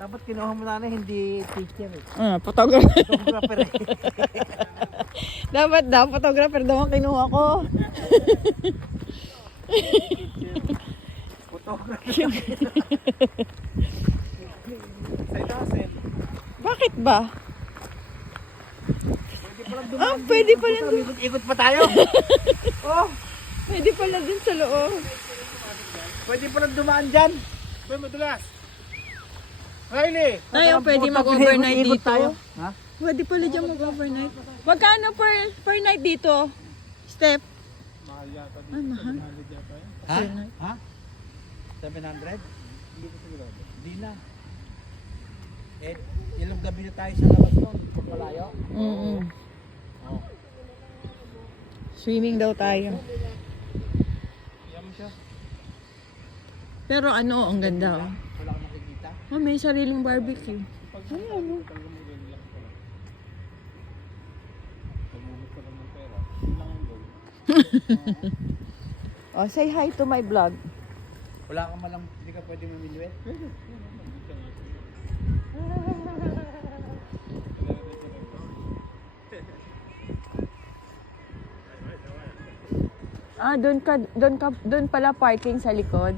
Dapat kinuha mo na hindi teacher eh. Photographer. Photographer eh. Dapat daw, photographer daw ang kinuha ko. Photographer. Sa itasin. Bakit ba? Pwede palang dumaan. Pwede pala dun. Ikot pa tayo. Oh, Pwede pala dun sa loob. pwede palang dumaan dyan. Pwede madulas. Riley. Tayo, pwede mag-overnight Ikot dito. tayo. Ha? Pwede pala dyan mag-overnight. Magkano per night dito? Step? Mahal yata dito. Ah, mahal. Ha? Per night. Ha? 700? Hindi ko sigurado. Hindi na. Eh, ilang gabi na tayo sa labas doon. Malayo. Mm-mm. Oh. Swimming daw tayo. Iyan mo siya. Pero ano, ang ganda. Oh. Wala kang makikita. May sariling barbecue. Talaga mag-relax ka lang. Pagmumit ka lang ng pera. Yun lang ang goal. Oh, say hi to my vlog. Wala kang malang, hindi ka pwede mamilwet. Pwede. Yun naman. Dito nga. Doon pala parking sa likod.